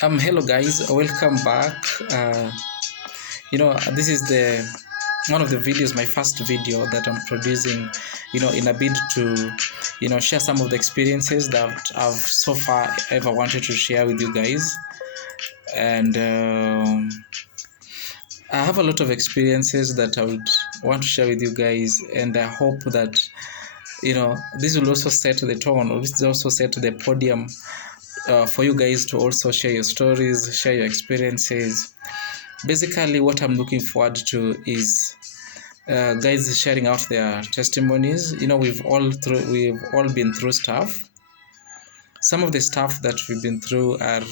Hello guys, welcome back. This is the one of the videos, my first video that I'm producing, in a bid to, share some of the experiences that I've so far ever wanted to share with you guys. And I have a lot of experiences that I would want to share with you guys, and I hope that, this will also set the tone, or this will also set the podium for you guys to also share your stories, share your experiences. Basically, what I'm looking forward to is guys sharing out their testimonies. We've all been through stuff. Some of the stuff that we've been through are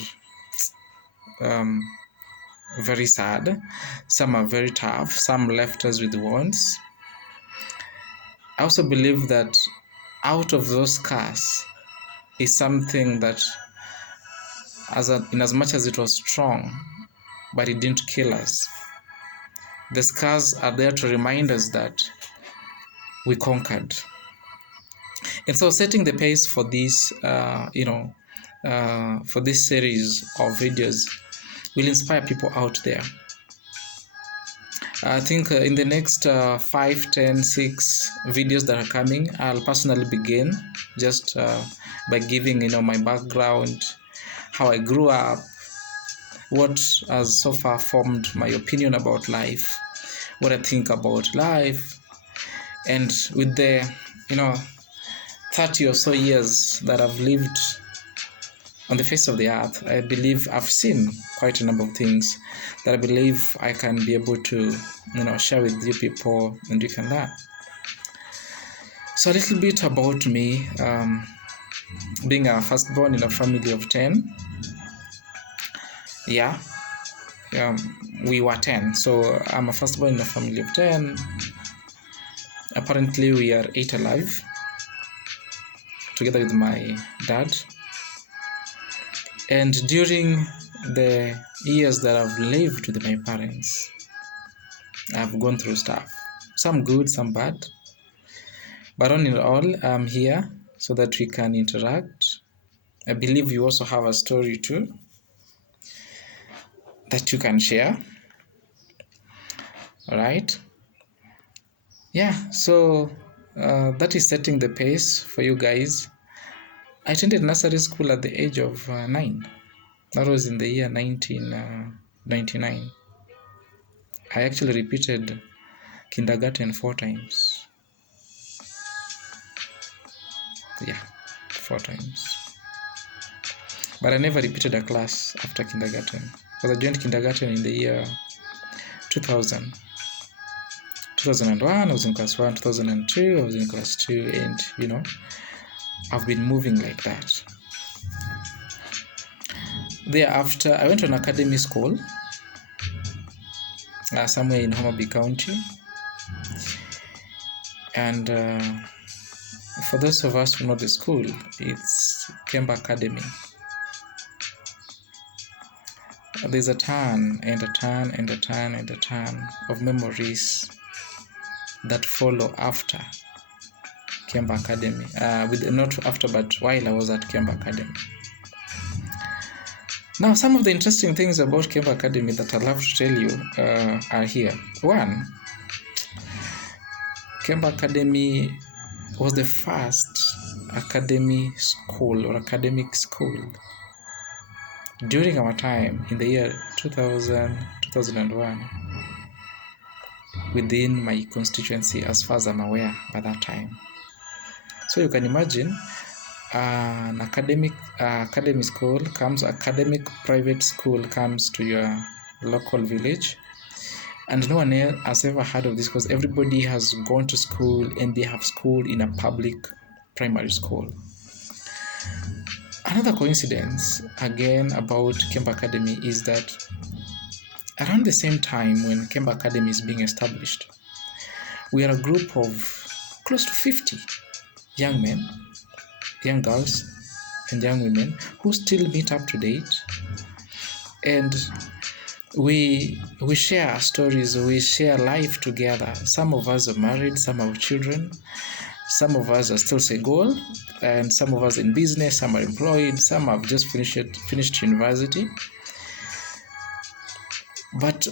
very sad. Some are very tough. Some left us with wounds. I also believe that out of those scars is something that, in as much as it was strong, but it didn't kill us. The scars are there to remind us that we conquered. And so, setting the pace for this, for this series of videos will inspire people out there. I think in the next 5, 10, 6 videos that are coming, I'll personally begin just by giving, my background, how I grew up, what has so far formed my opinion about life, what I think about life, and with the 30 or so years that I've lived on the face of the earth, I believe I've seen quite a number of things that I believe I can be able to share with you people, and you can learn. So a little bit about me, being a firstborn in a family of 10. We were 10, so I'm a firstborn in a family of 10. Apparently we are 8 alive, together with my dad. And during the years that I've lived with my parents, I've gone through stuff, some good, some bad, but all in all, I'm here so that we can interact. I believe you also have a story too that you can share. All right. So that is setting the pace for you guys. I attended nursery school at the age of 9. That was in the year 1999. I actually repeated kindergarten 4 times. 4 times. But I never repeated a class after kindergarten, because I joined kindergarten in the year 2000. 2001, I was in class 1, 2002, I was in class 2, and, I've been moving like that. Thereafter, I went to an academy school somewhere in Homa Bay County. And for those of us who know the school, it's Kemba Academy. There's a ton and a ton and a ton and a ton of memories that follow after Kemba Academy. Not after, but while I was at Kemba Academy. Now, some of the interesting things about Kemba Academy that I'd love to tell you are here. 1, Kemba Academy was the first academic school during our time in the year 2000, 2001 within my constituency, as far as I'm aware by that time. So you can imagine an academic private school comes to your local village, and no one has ever heard of this, because everybody has gone to school and they have schooled in a public primary school. Another coincidence again about Kemba Academy is that around the same time when Kemba Academy is being established, we are a group of close to 50 young men, young girls, and young women who still meet up to date, and we share stories, we share life together. Some of us are married, some have children, some of us are still single, and some of us in business, some are employed, some have just finished university. But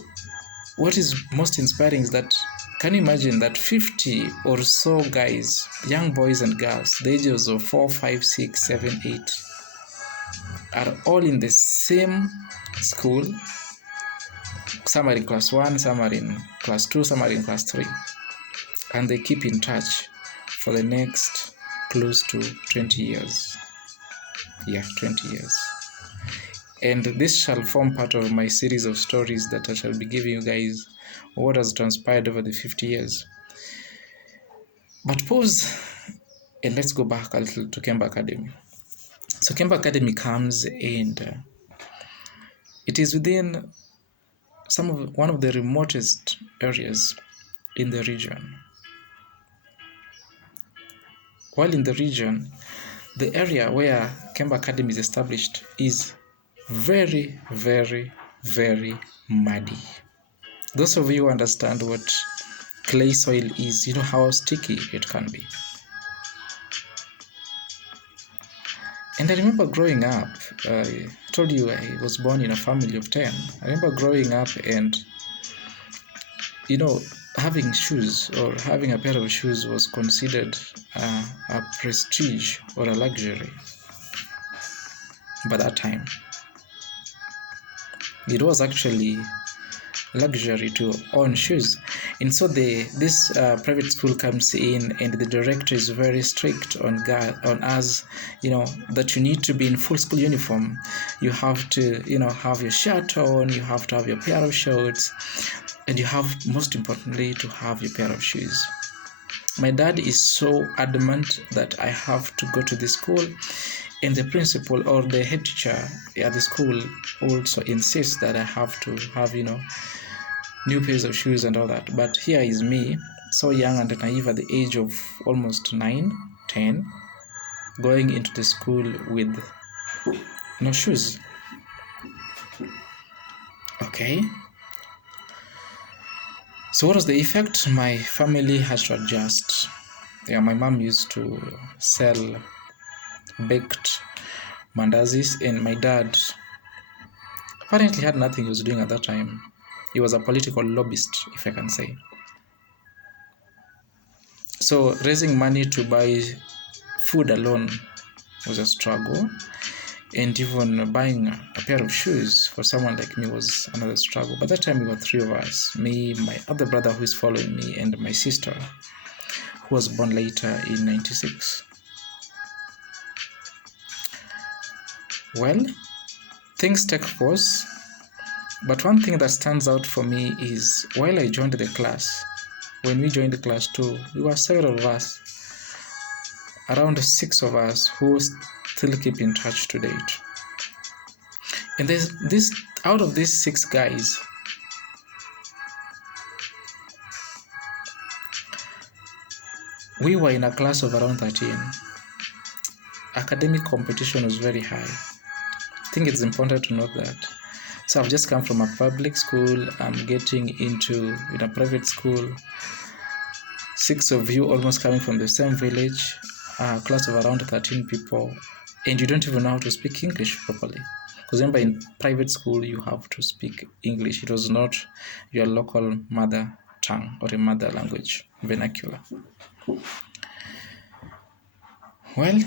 what is most inspiring is that, can you imagine that 50 or so guys, young boys and girls, the ages of 4, 5, 6, 7, 8, are all in the same school. Some are in class 1, some are in class 2, some are in class 3, and they keep in touch for the next close to 20 years. Yeah, 20 years. And this shall form part of my series of stories that I shall be giving you guys, what has transpired over the 50 years. But pause, and let's go back a little to Kemba Academy. So Kemba Academy comes, and it is within one of the remotest areas in the region. While in the region, the area where Kemba Academy is established is very, very, very muddy. Those of you who understand what clay soil is, you know how sticky it can be. And I remember growing up, I told you I was born in a family of 10. I remember growing up and, having shoes or having a pair of shoes was considered a prestige or a luxury by that time. It was actually luxury to own shoes. And so this private school comes in, and the director is very strict on us, that you need to be in full school uniform. You have to, have your shirt on, you have to have your pair of shorts, and you have, most importantly, to have your pair of shoes. My dad is so adamant that I have to go to the school, and the principal or the head teacher at the school also insists that I have to have, new pairs of shoes and all that. But here is me, so young and naive at the age of almost 9, 10, going into the school with no shoes. Okay. So what was the effect? My family had to adjust. Yeah, my mom used to sell baked mandazis, and my dad apparently had nothing he was doing at that time. He was a political lobbyist, if I can say. So raising money to buy food alone was a struggle, and even buying a pair of shoes for someone like me was another struggle. By that time, we were 3 of us: me, my other brother who is following me, and my sister, who was born later in 96. Well, things take course, but one thing that stands out for me is while I joined the class, when we joined the class 2, we were several of us, around 6 of us, who still keep in touch to date. And there's out of these 6 guys, we were in a class of around 13. Academic competition was very high. I think it's important to note that. So I've just come from a public school, I'm getting into a private school, 6 of you almost coming from the same village, a class of around 13 people, and you don't even know how to speak English properly. Because remember, in private school, you have to speak English. It was not your local mother tongue or a mother language vernacular. Well,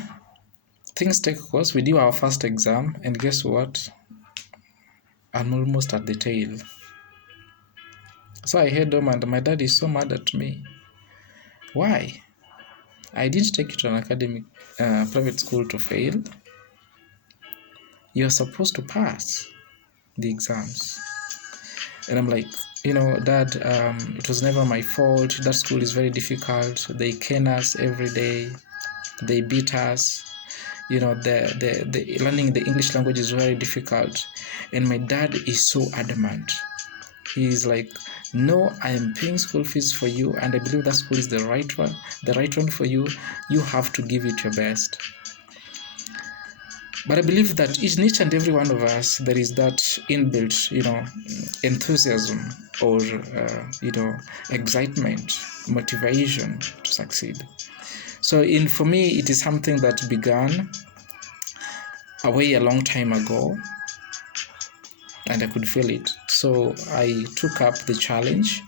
things take course. We do our first exam, and guess what? I'm almost at the tail. So I head home, and my dad is so mad at me. Why? I didn't take you to an academic private school to fail. You're supposed to pass the exams. And I'm like, Dad, it was never my fault. That school is very difficult. They cane us every day. They beat us. The learning the English language is very difficult. And my dad is so adamant. He's like, no, I am paying school fees for you, and I believe that school is the right one for you. You have to give it your best. But I believe that each and every one of us, there is that inbuilt, enthusiasm or, excitement, motivation to succeed. So for me, it is something that began a long time ago, and I could feel it So I took up the challenge,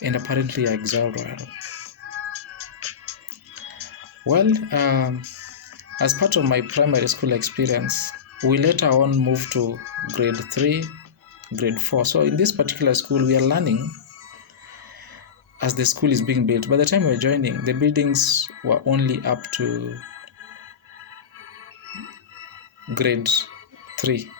and apparently I excelled well. Well, as part of my primary school experience, we later on moved to grade 3, grade 4. So in this particular school, we are learning as the school is being built. By the time we were joining, the buildings were only up to grade 3.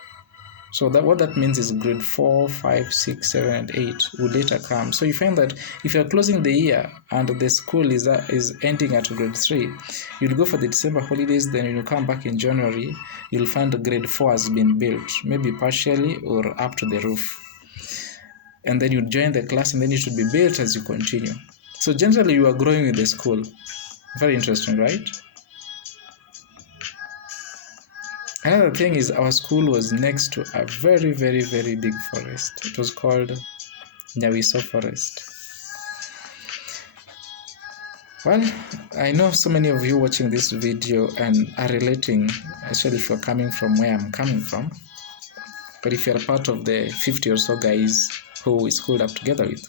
So that what that means is grade 4, 5, 6, 7, and 8 will later come. So you find that if you're closing the year and the school is ending at grade 3, you'll go for the December holidays, then when you come back in January, you'll find the grade 4 has been built, maybe partially or up to the roof. And then you join the class, and then it should be built as you continue. So generally you are growing with the school. Very interesting, right? Another thing is our school was next to a very, very, very big forest. It was called Nyawiso Forest. Well, I know so many of you watching this video and are relating, especially if you're coming from where I'm coming from. But if you're a part of the 50 or so guys who we schooled up together with,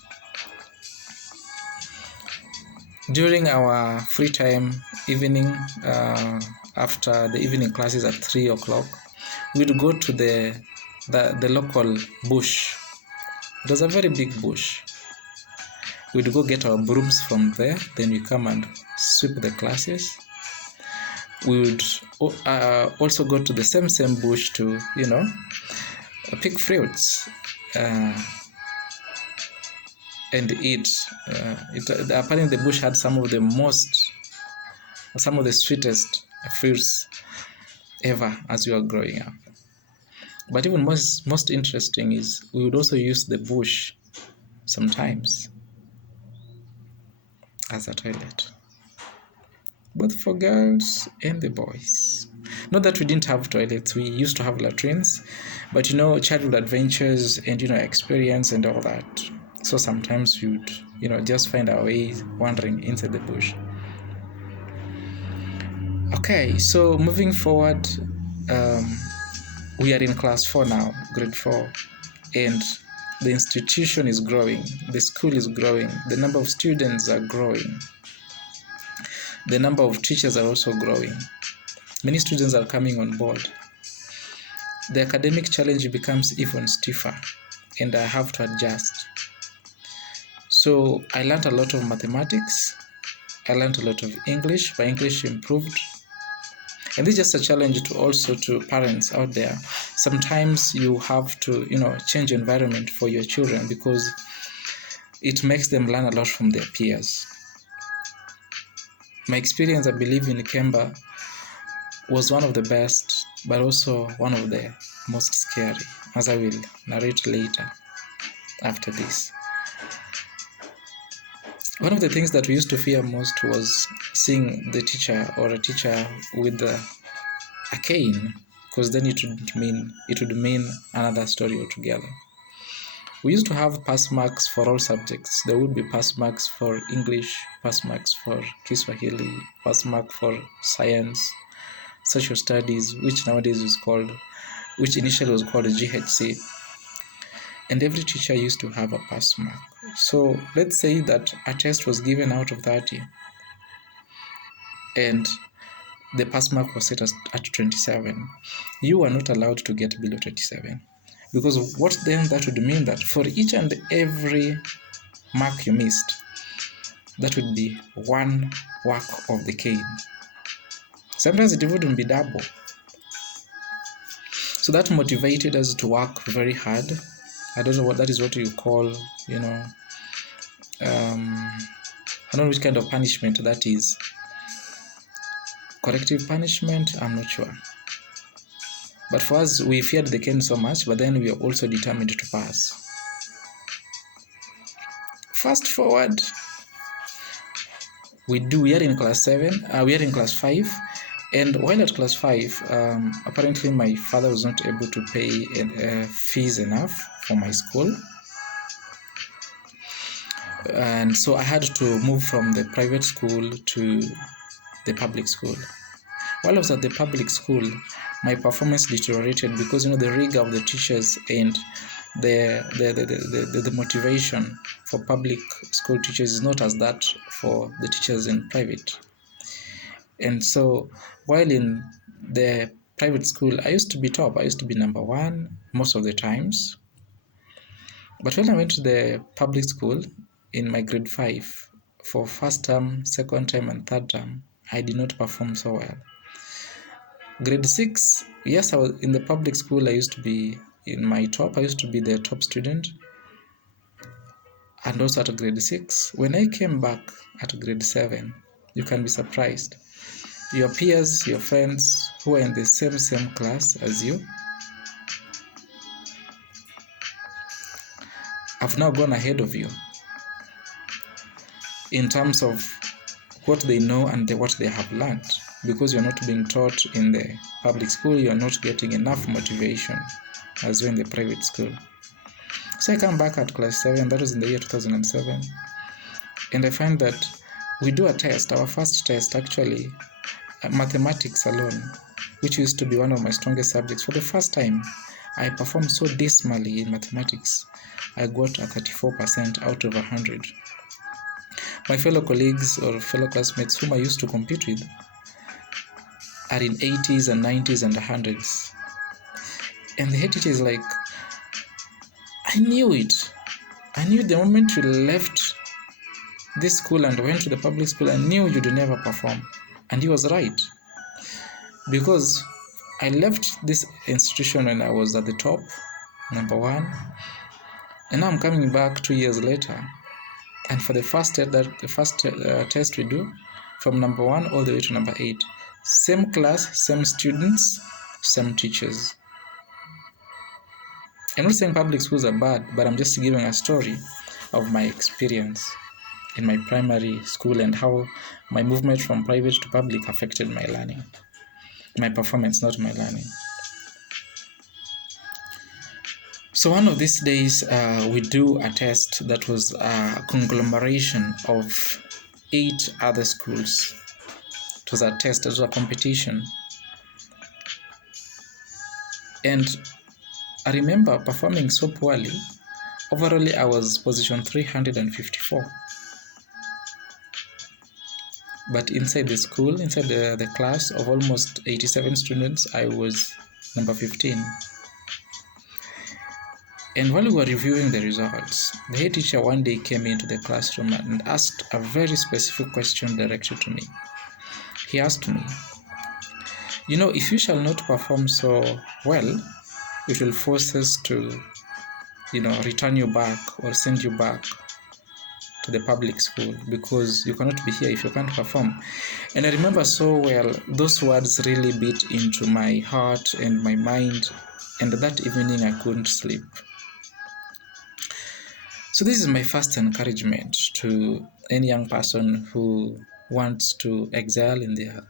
during our free time evening, after the evening classes at 3 o'clock, we'd go to the local bush. It was a very big bush. We'd go get our brooms from there, then we come and sweep the classes. We would also go to the same bush to, pick fruits and eat. Apparently the bush had some of the sweetest fruits ever as we were growing up. But even most interesting is we would also use the bush sometimes as a toilet, both for girls and the boys. Not that we didn't have toilets, we used to have latrines, but childhood adventures and experience and all that. So sometimes we would just find our way wandering inside the bush. Okay, so moving forward, we are in class 4 now, grade 4, and the institution is growing, the school is growing, the number of students are growing, the number of teachers are also growing. Many students are coming on board. The academic challenge becomes even stiffer, and I have to adjust. So I learned a lot of mathematics, I learned a lot of English. My English improved. And this is just a challenge to parents out there. Sometimes you have to, change environment for your children because it makes them learn a lot from their peers. My experience, I believe, in Kemba was one of the best, but also one of the most scary, as I will narrate later after this. One of the things that we used to fear most was seeing the teacher or a teacher with a cane, because then it would mean another story altogether. We used to have pass marks for all subjects. There would be pass marks for English, pass marks for Kiswahili, pass mark for science, social studies, which initially was called GHC. And every teacher used to have a pass mark. So let's say that a test was given out of 30 and the pass mark was set at 27. You were not allowed to get below 27. Because what then that would mean that for each and every mark you missed, that would be one whack of the cane. Sometimes it wouldn't be double. So that motivated us to work very hard. I don't know what that is, what you call, I don't know which kind of punishment that is. Corrective punishment, I'm not sure. But for us, we feared the cane so much, but then we are also determined to pass. Fast forward, we are in class 7, we are in class 5, and while at class 5, apparently my father was not able to pay fees enough for my school. And so I had to move from the private school to the public school. While I was at the public school, my performance deteriorated because the rigor of the teachers and the motivation for public school teachers is not as that for the teachers in private. And so while in the private school, I used to be top. I used to be number one most of the times. But when I went to the public school in my grade 5, for first term, second term, and third term, I did not perform so well. Grade 6, yes, I was in the public school. I used to be in my top. I used to be the top student. And also at grade 6, when I came back at grade 7, you can be surprised. Your peers, your friends who are in the same class as you have now gone ahead of you in terms of what they know and what they have learned, because you're not being taught in the public school. You're not getting enough motivation as you're in the private school. So I come back at class 7, that was in the year 2007, and I find that we do a test, our first test actually, mathematics alone, which used to be one of my strongest subjects. For the first time, I performed so dismally in mathematics. I got a 34% out of 100. My fellow colleagues or fellow classmates whom I used to compete with are in 80s and 90s and 100s. And the head teacher is like, I knew it. I knew the moment you left this school and went to the public school, I knew you'd never perform. And he was right. Because I left this institution when I was at the top, number 1. And now I'm coming back 2 years later. And for the first test we do, from number 1 all the way to number 8. Same class, same students, same teachers. I'm not saying public schools are bad, but I'm just giving a story of my experience in my primary school and how my movement from private to public affected my learning. My performance, not my learning. So one of these days, we do a test that was a conglomeration of 8 other schools. It was a test, it was a competition. And I remember performing so poorly. Overall, I was position 354. But inside the school, inside the class of almost 87 students, I was number 15. And while we were reviewing the results, the head teacher one day came into the classroom and asked a very specific question directed to me. He asked me, if you shall not perform so well, it will force us to, return you back or send you back to the public school, because you cannot be here if you can't perform. And I remember so well, those words really beat into my heart and my mind, and that evening I couldn't sleep. So this is my first encouragement to any young person who wants to excel in their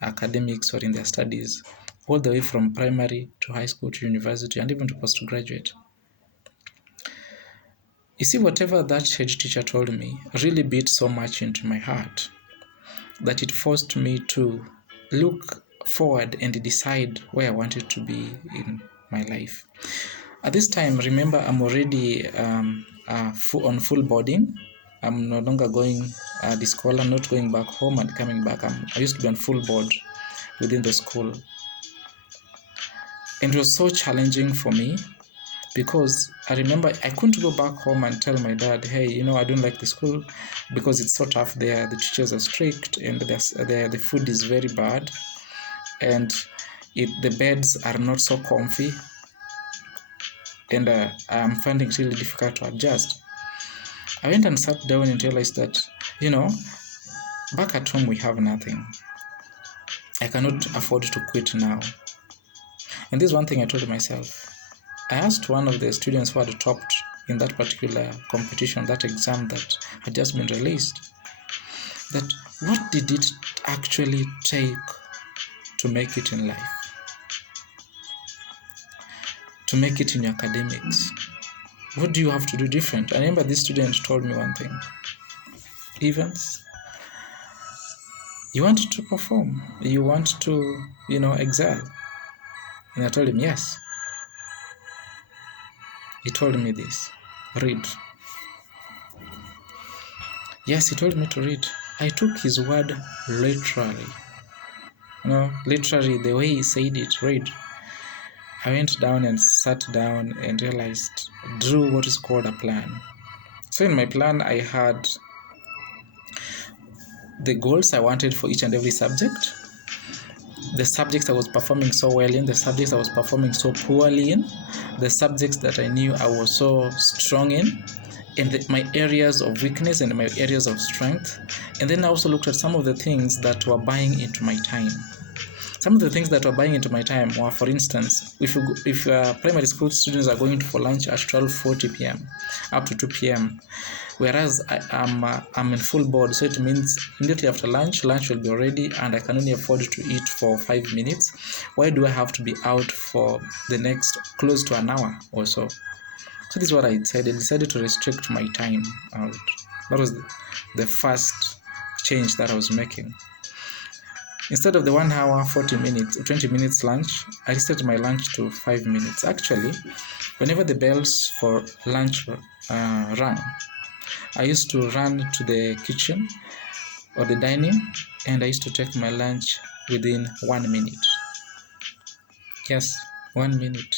academics or in their studies, all the way from primary to high school to university and even to postgraduate. You see, whatever that head teacher told me really beat so much into my heart that it forced me to look forward and decide where I wanted to be in my life. At this time, remember, I'm already on full boarding. I'm no longer going the school. I'm not going back home and coming back. I used to be on full board within the school. And it was so challenging for me, because I remember I couldn't go back home and tell my dad, hey, I don't like the school because it's so tough there. The teachers are strict and the food is very bad, and the beds are not so comfy, and I'm finding it really difficult to adjust. I went and sat down and realized that, back at home we have nothing. I cannot afford to quit now. And this is one thing I told myself. I asked one of the students who had topped in that particular competition, that exam that had just been released, that what did it actually take to make it in life, to make it in academics? What do you have to do different? I remember this student told me one thing. Evans, you want to perform, you want to, excel. And I told him, yes. He told me this, read. Yes, he told me to read. I took his word literally. Literally the way he said it, read. I went down and sat down and realized, drew what is called a plan. So in my plan, I had the goals I wanted for each and every subject, the subjects I was performing so well in, the subjects I was performing so poorly in, the subjects that I knew I was so strong in, and my areas of weakness and my areas of strength. And then I also looked at some of the things that were buying into my time. Some of the things that were buying into my time were, for instance, if primary school students are going for lunch at 12:40 p.m. up to 2 p.m., whereas I'm in full board, so it means immediately after lunch will be ready, and I can only afford to eat for 5 minutes. Why do I have to be out for the next close to an hour or so? So this is what I decided. I decided to restrict my time out. That was the first change that I was making. Instead of the 1 hour, 40 minutes, 20 minutes lunch, I reset my lunch to 5 minutes. Actually, whenever the bells for lunch rang, I used to run to the kitchen or the dining, and I used to take my lunch within 1 minute. Yes, 1 minute.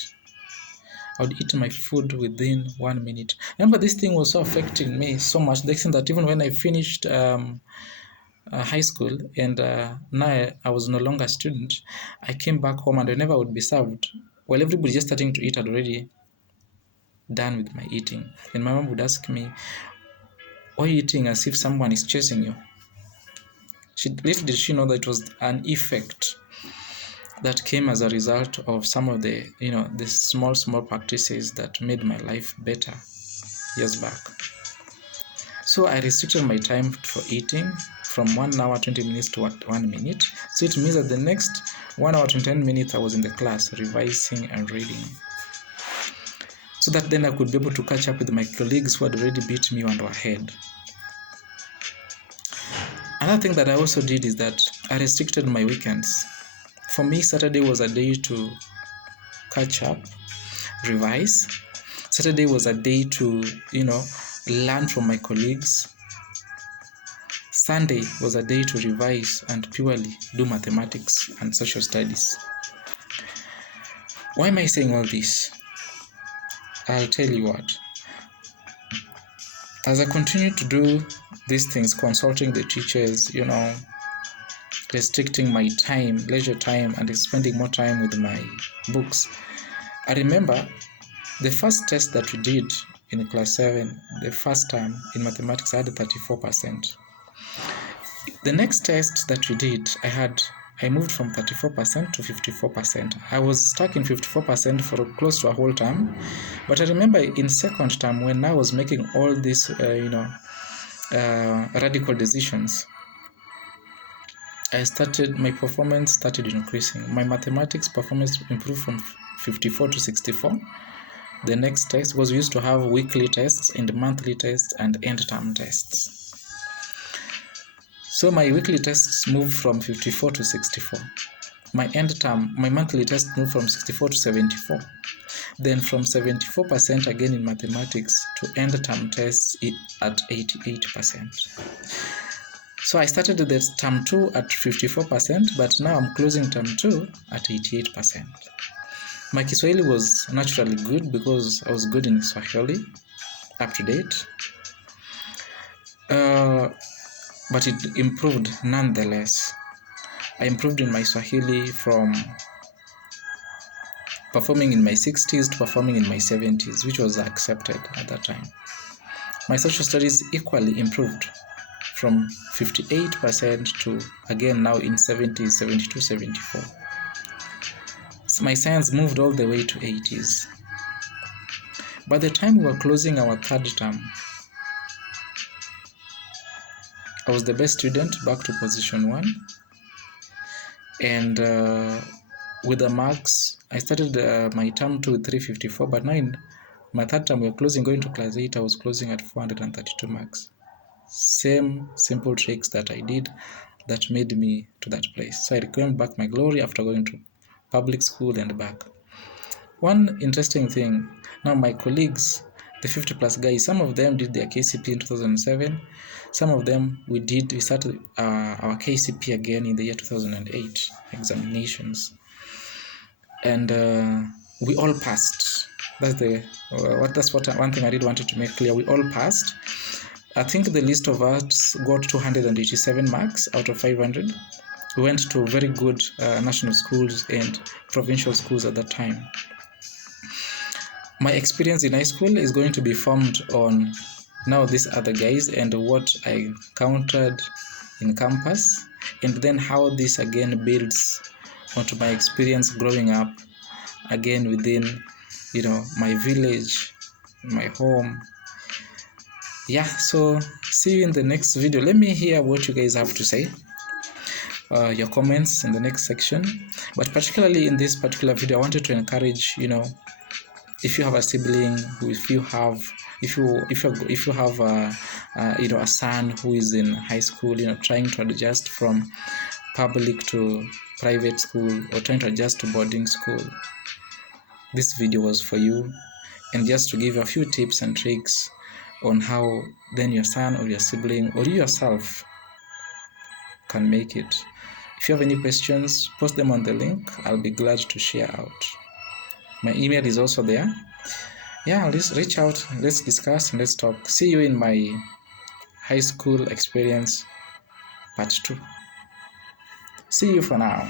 I would eat my food within 1 minute. Remember, this thing was so affecting me so much, the extent that even when I finished high school and now I was no longer a student, I came back home, and whenever I would be served, while everybody just starting to eat, I'd already done with my eating. And my mom would ask me, why are you eating as if someone is chasing you? Little did she know that it was an effect that came as a result of some of the small practices that made my life better years back. So I restricted my time for eating from 1 hour 20 minutes to 1 minute. So it means that the next 1 hour 10 minutes I was in the class revising and reading, so that then I could be able to catch up with my colleagues who had already beat me and were ahead. Another thing that I also did is that I restricted my weekends. For me, Saturday was a day to catch up, revise. Saturday was a day to learn from my colleagues. Sunday was a day to revise and purely do mathematics and social studies. Why am I saying all this? I'll tell you what. As I continue to do these things, consulting the teachers, restricting my time, leisure time, and spending more time with my books, I remember the first test that we did in class 7, the first term in mathematics, I had 34%. The next test that we did, I moved from 34% to 54%. I was stuck in 54% for close to a whole term. But I remember in second term, when I was making all these, radical decisions, my performance started increasing. My mathematics performance improved from 54 to 64. The next test was we used to have weekly tests and monthly tests and end term tests. So my weekly tests moved from 54 to 64. My monthly test moved from 64 to 74. Then from 74% again in mathematics to end term tests at 88%. So I started the term 2 at 54%, but now I'm closing term 2 at 88%. My Kiswahili was naturally good because I was good in Swahili, up to date. But it improved nonetheless. I improved in my Swahili from performing in my 60s to performing in my 70s, which was accepted at that time. My social studies equally improved from 58% to, again, now in 70s, 72, 74. So my science moved all the way to 80s. By the time we were closing our third term, I was the best student, back to position 1. And with the marks, I started my term 2 with 354, but now in my third term, we were closing, going to class 8, I was closing at 432 marks. Same simple tricks that I did that made me to that place. So I reclaimed back my glory after going to public school and back. One interesting thing, Now my colleagues, the 50 plus guys, some of them did their KCP in 2007. Some of them we started our KCP again in the year 2008 examinations, and we all passed. That's what one thing I really wanted to make clear. We all passed. I think the list of us got 287 marks out of 500. We went to very good national schools and provincial schools at that time. My experience in high school is going to be formed on now these other guys and what I encountered in campus, and then how this again builds onto my experience growing up again within my village, my home. Yeah, so see you in the next video. Let me hear what you guys have to say, your comments in the next section. But particularly in this particular video, I wanted to encourage, if you have a sibling, if you have a son who is in high school, trying to adjust from public to private school, or trying to adjust to boarding school, this video was for you. And just to give you a few tips and tricks on how then your son or your sibling or you yourself can make it. If you have any questions, post them on the link. I'll be glad to share out. My email is also there. Yeah, let's reach out, let's discuss, and let's talk. See you in my high school experience part 2. See you for now.